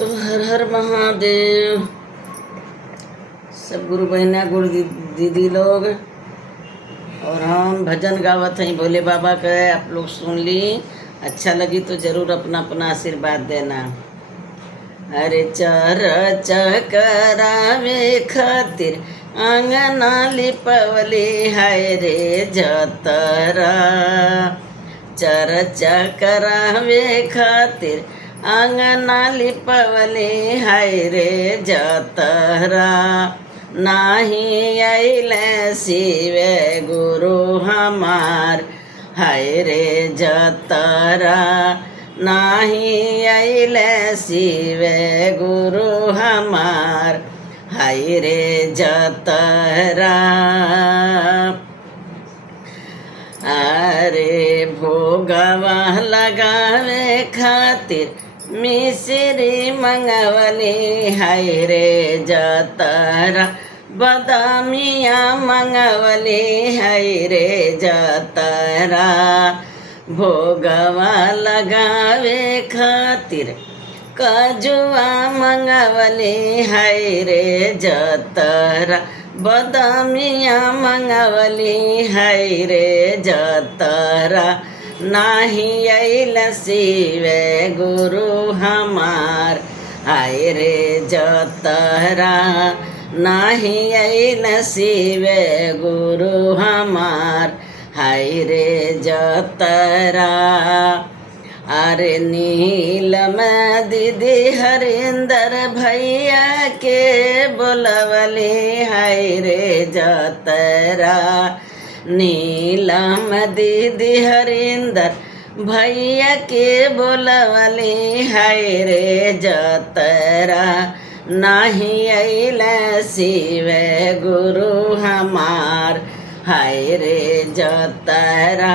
तो हर हर महादेव। सब गुरु बहना गुरु दीदी लोग और हम भजन गावत हैं भोले बाबा का। आप लोग सुन ली, अच्छा लगी तो जरूर अपना अपना आशीर्वाद देना। अरे चर चकरावे खातिर आंगना लिपवले हाय रे जतरा। चर चकरावे खातिर आंगना लिपवले हाय रे जतरा। नाही आइले शिवे गुरु हमार हाय रे जतरा। नाही आइले शिवे गुरु हमार हाय रे जतरा। अरे भोगवा लगावे खातिर मिश्री मंगवली हाय रे जतरा। बदामिया मंगवली हाय रे जतरा। भोगवा लगावे खातिर काजुआ मंगवली हाय रे जतरा। बदामिया मंगवली हाय रे जतरा। नाही आइल शिवे गुरु हमार हाय रे जतरा। नाही आइल शिवे गुरु हमार हाय रे जतरा। अरे नीलम दीदी हरिंदर भैया के बोलवले हाय रे जतरा। नीलम दीदी हरिंदर भैया के बोलवले हाय रे जतरा। नाही आइल शिवे गुरु हमार हाय रे जतरा।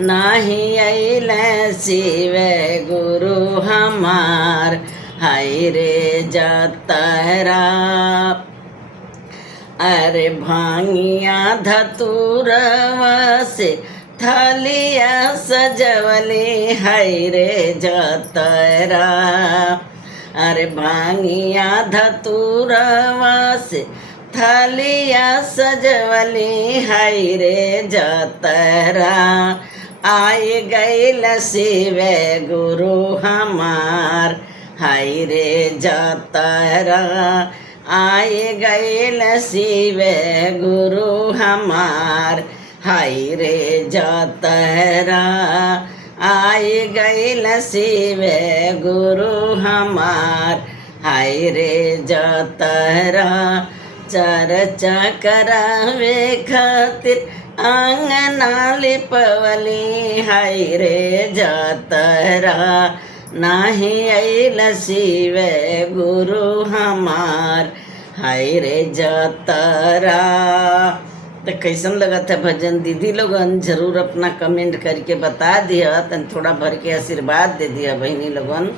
नाही आइल शिवे गुरु हमार हाय रे जतरा। अरे भांगिया धतूरवा से थालिया सजवले हाय रे जतरा। अरे भांगिया धतूरवा से थालिया सजवले हाय रे जतरा। आए गैल शिवे गुरु हमार हाय रे जतरा। आए गैल शिवे गुरु हमार हाय रे जतरा। आए गैल शिवे गुरु हमार हाय रे जतरा। चर चकरावे खातिर आंगना लिपवली हाय रे जतरा। नाही आइल शिवे गुरु हमार हाय रे जतरा। तो कैसन लगत है भजन दीदी लोगन जरूर अपना कमेंट करके बता दिया। तन थोड़ा भर के आशीर्वाद दे दिया बहनी लोगन।